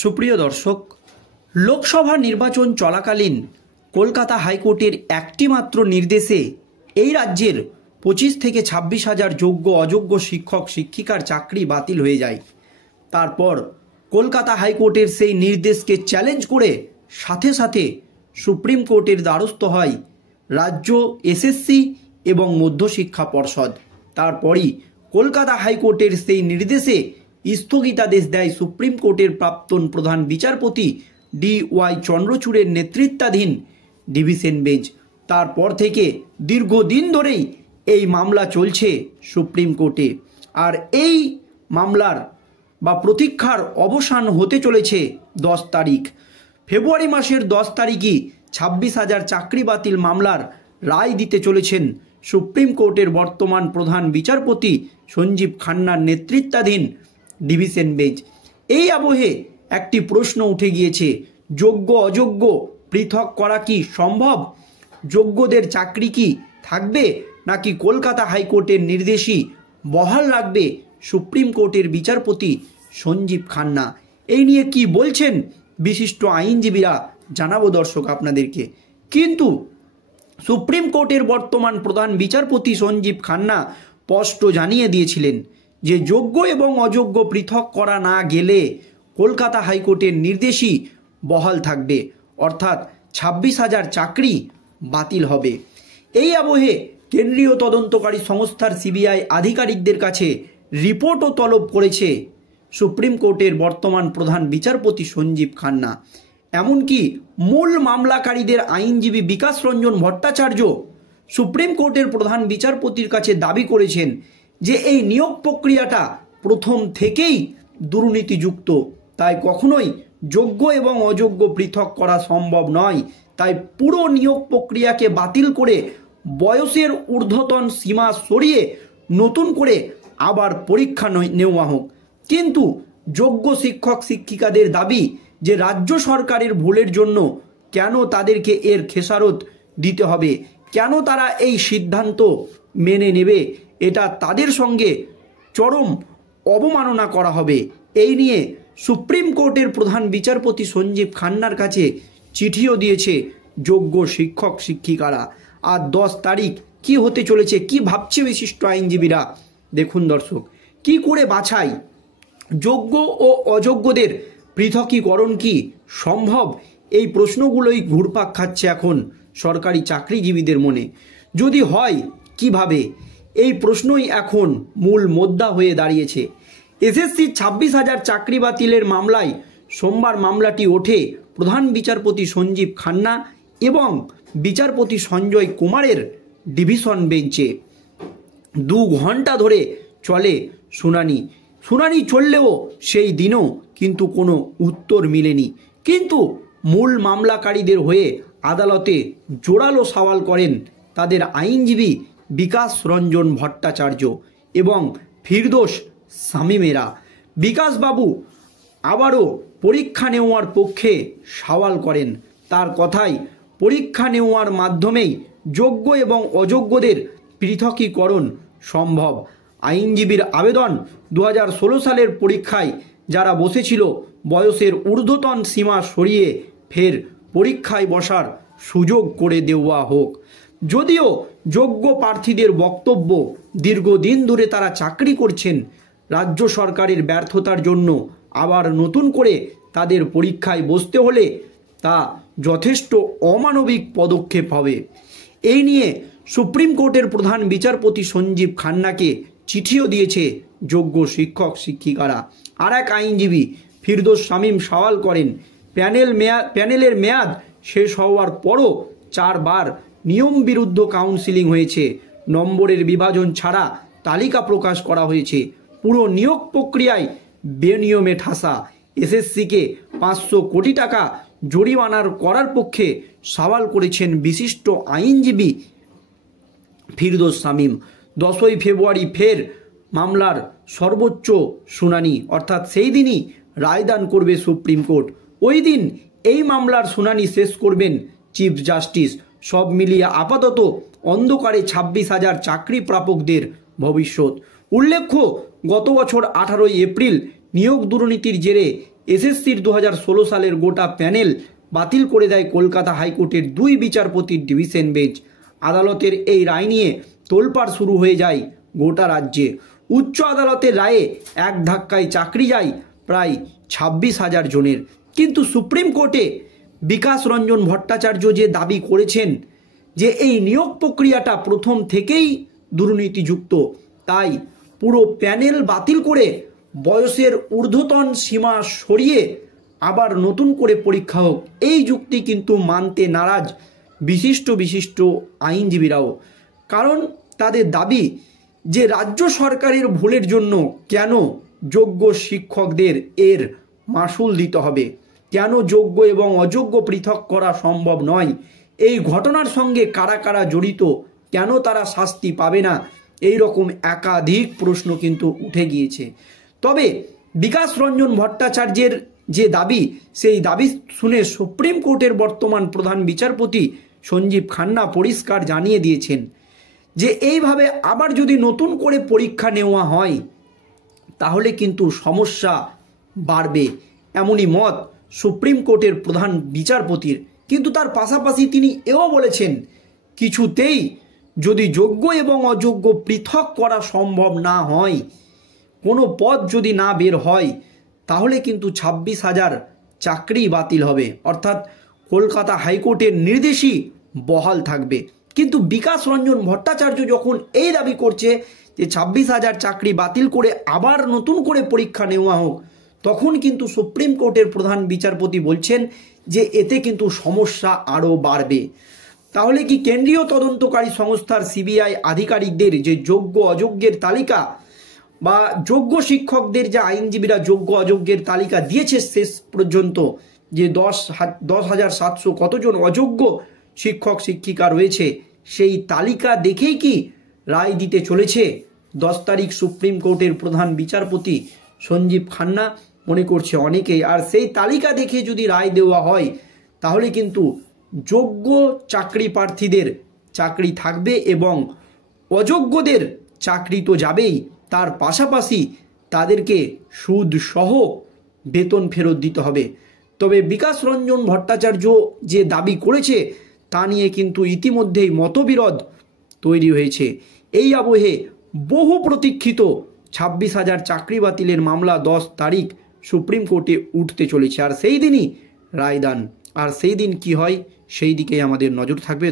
সুপ্রিয় দর্শক, লোকসভা নির্বাচন চলাকালীন কলকাতা হাইকোর্টের একটি মাত্র নির্দেশে এই রাজ্যের 25 থেকে 26 হাজার যোগ্য অযোগ্য শিক্ষক শিক্ষিকার চাকরি বাতিল হয়ে যায়। তারপর কলকাতা হাইকোর্টের সেই নির্দেশকে চ্যালেঞ্জ করে সাথে সাথে সুপ্রিম কোর্টের দ্বারস্থ হয় রাজ্য এসএসসি এবং মধ্যশিক্ষা পর্ষদ। তারপরই কলকাতা হাইকোর্টের সেই নির্দেশে স্থগিতাদেশ দেয় সুপ্রিম কোর্টের প্রাক্তন প্রধান বিচারপতি DY চন্দ্রচূড়ের নেতৃত্বাধীন ডিভিশন বেঞ্চ। তারপর থেকে দীর্ঘদিন ধরেই এই মামলা চলছে সুপ্রিম কোর্টে, আর এই মামলার বা প্রতীক্ষার অবসান হতে চলেছে 10 তারিখ। ফেব্রুয়ারি মাসের 10 তারিখই 26 হাজার চাকরি বাতিল মামলার রায় দিতে চলেছেন সুপ্রিম কোর্টের বর্তমান প্রধান বিচারপতি সঞ্জীব খান্নার নেতৃত্বাধীন ডিভিশন বেঞ্চ। এই আবহে একটি প্রশ্ন উঠে গিয়েছে, যোগ্য অযোগ্য পৃথক করা কি সম্ভব? যোগ্যদের চাকরি কি থাকবে, নাকি কলকাতা হাইকোর্টের নির্দেশই বহাল রাখবে সুপ্রিম কোর্টের বিচারপতি সঞ্জীব খান্না? এই নিয়ে কি বলছেন বিশিষ্ট আইনজীবীরা জানাবো দর্শক আপনাদেরকে। কিন্তু সুপ্রিম কোর্টের বর্তমান প্রধান বিচারপতি সঞ্জীব খান্না স্পষ্ট জানিয়ে দিয়েছিলেন যে যোগ্য এবং অযোগ্য পৃথক করা না গেলে কলকাতা হাইকোর্টের নির্দেশই বহাল থাকবে, অর্থাৎ 26 হাজার চাকরি বাতিল হবে। এই আবহে কেন্দ্রীয় তদন্তকারী সংস্থার CBI আধিকারিকদের কাছে রিপোর্টও তলব করেছে সুপ্রিম কোর্টের বর্তমান প্রধান বিচারপতি সঞ্জীব খান্না। এমনকি মূল মামলাকারীদের আইনজীবী বিকাশ রঞ্জন ভট্টাচার্য সুপ্রিম কোর্টের প্রধান বিচারপতির কাছে দাবি করেছেন যে এই নিয়োগ প্রক্রিয়াটা প্রথম থেকেই দুর্নীতিযুক্ত, তাই কখনোই যোগ্য এবং অযোগ্য পৃথক করা সম্ভব নয়। তাই পুরো নিয়োগ প্রক্রিয়াকে বাতিল করে বয়সের ঊর্ধ্বতন সীমা সরিয়ে নতুন করে আবার পরীক্ষা নেওয়া হোক। কিন্তু যোগ্য শিক্ষক শিক্ষিকাদের দাবি যে রাজ্য সরকারের ভুলের জন্য কেন তাদেরকে এর খেসারত দিতে হবে, কেন তারা এই সিদ্ধান্ত মেনে নেবে, এটা তাদের সঙ্গে চরম অবমাননা করা হবে। এই নিয়ে সুপ্রিম কোর্টের প্রধান বিচারপতি সঞ্জীব খান্নার কাছে চিঠিও দিয়েছে যোগ্য শিক্ষক শিক্ষিকারা। আর 10 তারিখ কি হতে চলেছে, কি ভাবছে বিশিষ্ট আইনজীবীরা দেখুন দর্শক। কি করে বাছাই, যোগ্য ও অযোগ্যদের পৃথকীকরণ কি সম্ভব? এই প্রশ্নগুলোই ঘুরপাক খাচ্ছে এখন সরকারি চাকরিজীবীদের মনে। যদি হয় কিভাবে, এই প্রশ্নই এখন মূল মুদ্রা হয়ে দাঁড়িয়েছে। এসএসসি 26 হাজার চাকরি বাতিলের মামলায় সোমবার মামলাটি ওঠে প্রধান বিচারপতি সঞ্জীব খান্না এবং বিচারপতি সঞ্জয় কুমারের ডিভিশন বেঞ্চে। 2 ঘন্টা ধরে চলে শুনানি চললেও সেই দিনও কিন্তু কোনো উত্তর মিলেনি। কিন্তু মূল মামলাকারীদের হয়ে আদালতে জোরালো সওয়াল করেন তাদের আইনজীবী বিকাশ রঞ্জন ভট্টাচার্য এবং ফিরদৌস শামীমেরা। বিকাশবাবু আবারও পরীক্ষা নেওয়ার পক্ষে সওয়াল করেন। তার কথায় পরীক্ষা নেওয়ার মাধ্যমেই যোগ্য এবং অযোগ্যদের পৃথকীকরণ সম্ভব। আইনজীবীর আবেদন 2016 সালের পরীক্ষায় যারা বসেছিল বয়সের ঊর্ধ্বতন সীমা সরিয়ে ফের পরীক্ষায় বসার সুযোগ করে দেওয়া হোক। যদিও যোগ্য প্রার্থীদের বক্তব্য দীর্ঘদিন ধরে তারা চাকরি করছেন, রাজ্য সরকারের ব্যর্থতার জন্য আবার নতুন করে তাদের পরীক্ষায় বসতে হলে তা যথেষ্ট অমানবিক পদক্ষেপ হবে। এই নিয়ে সুপ্রিম কোর্টের প্রধান বিচারপতি সঞ্জীব খান্নাকে চিঠিও দিয়েছে যোগ্য শিক্ষক শিক্ষিকারা। আর এক আইনজীবী ফিরদৌস শামীম সওয়াল করেন, প্যানেলের মেয়াদ শেষ হওয়ার পরও 4 বার নিয়ম বিরুদ্ধ কাউন্সিলিং হয়েছে, নম্বরের বিভাজন ছাড়া তালিকা প্রকাশ করা হয়েছে, পুরো নিয়োগ প্রক্রিয়ায় বেনিয়মে ঠাসা। এসএসসিকে 500 কোটি টাকা জরিমানার করার পক্ষে সওয়াল করেছেন বিশিষ্ট আইনজীবী ফিরদৌস শামীম। 10ই ফেব্রুয়ারি ফের মামলার সর্বোচ্চ শুনানি, অর্থাৎ সেই দিনই রায়দান করবে সুপ্রিম কোর্ট। ওই দিন এই মামলার শুনানি শেষ করবেন চিফ জাস্টিস। সব মিলিয়ে আপাতত অন্ধকারে 26 হাজার চাকরি প্রাপকদের ভবিষ্যৎ। উল্লেখ্য, গত বছর 18ই এপ্রিল নিয়োগ দুর্নীতির জেরে এসএসসির 2016 সালের গোটা প্যানেল বাতিল করে দেয় কলকাতা হাইকোর্টের 2 বিচারপতির ডিভিশন বেঞ্চ। আদালতের এই রায় নিয়ে তোলপাড় শুরু হয়ে যায় গোটা রাজ্যে। উচ্চ আদালতের রায়ে এক ধাক্কায় চাকরি যায় প্রায় 26,000 জনের। কিন্তু সুপ্রিম কোর্টে বিকাশ রঞ্জন ভট্টাচার্য যে দাবি করেছেন যে এই নিয়োগ প্রক্রিয়াটা প্রথম থেকেই দুর্নীতিযুক্ত, তাই পুরো প্যানেল বাতিল করে বয়সের ঊর্ধ্বতন সীমা সরিয়ে আবার নতুন করে পরীক্ষা হোক, এই যুক্তি কিন্তু মানতে নারাজ বিশিষ্ট আইনজীবীরাও। কারণ তাদের দাবি যে রাজ্য সরকারের ভুলের জন্য কেন যোগ্য শিক্ষকদের এর মাসুল দিতে হবে, কেন যোগ্য এবং অযোগ্য পৃথক করা সম্ভব নয়, এই ঘটনার সঙ্গে কারা কারা জড়িত, কেন তারা শাস্তি পাবে না, এই রকম একাধিক প্রশ্ন কিন্তু উঠে গিয়েছে। তবে বিকাশ রঞ্জন ভট্টাচার্যের যে দাবি, সেই দাবি শুনে সুপ্রিম কোর্টের বর্তমান প্রধান বিচারপতি সঞ্জীব খান্না পরিষ্কার জানিয়ে দিয়েছেন যে এইভাবে আবার যদি নতুন করে পরীক্ষা নেওয়া হয় তাহলে কিন্তু সমস্যা বাড়বে, এমনই মত সুপ্রিম কোর্টের প্রধান বিচারপতির। কিন্তু তার পাশাপাশি তিনি এও বলেছেন কিছুতেই যদি যোগ্য এবং অযোগ্য পৃথক করা সম্ভব না হয়, কোনো পদ যদি না বের হয়, তাহলে কিন্তু 26,000 চাকরি বাতিল হবে, অর্থাৎ কলকাতা হাইকোর্টের নির্দেশই বহাল থাকবে। কিন্তু বিকাশ রঞ্জন ভট্টাচার্য যখন এই দাবি করছে যে 26,000 চাকরি বাতিল করে আবার নতুন করে পরীক্ষা নেওয়া হোক, তখন কিন্তু সুপ্রিম কোর্টের প্রধান বিচারপতি বলছেন যে এতে কিন্তু সমস্যা আরও বাড়বে। তাহলে কি কেন্দ্রীয় তদন্তকারী সংস্থার সিবিআই আধিকারিকদের যে যোগ্য অযোগ্যের তালিকা বা যোগ্য শিক্ষকদের যে আইনজীবীরা যোগ্য অযোগ্যের তালিকা দিয়েছে শেষ পর্যন্ত, যে 10,700 কতজন অযোগ্য শিক্ষক শিক্ষিকা রয়েছে, সেই তালিকা দেখেই কি রায় দিতে চলেছে 10 তারিখ সুপ্রিম কোর্টের প্রধান বিচারপতি সঞ্জীব খান্না, মনে করছে অনেকেই। আর সেই তালিকা দেখে যদি রায় দেওয়া হয় তাহলে কিন্তু যোগ্য চাকরি প্রার্থীদের চাকরি থাকবে এবং অযোগ্যদের চাকরি তো যাবেই, তার পাশাপাশি তাদেরকে সুদ সহ বেতন ফেরত দিতে হবে। তবে বিকাশ রঞ্জন ভট্টাচার্য যে দাবি করেছে তা নিয়ে কিন্তু ইতিমধ্যেই মতবিরোধ তৈরি হয়েছে। এই আবহে বহু প্রতীক্ষিত 26,000 চাকরি বাতিলের মামলা 10 তারিখ সুপ্রিম কোর্টে উঠতে চলেছে, আর সেই দিনই রায়দান। আর সেই দিন কি হয় সেই দিকেই আমাদের নজর থাকবে।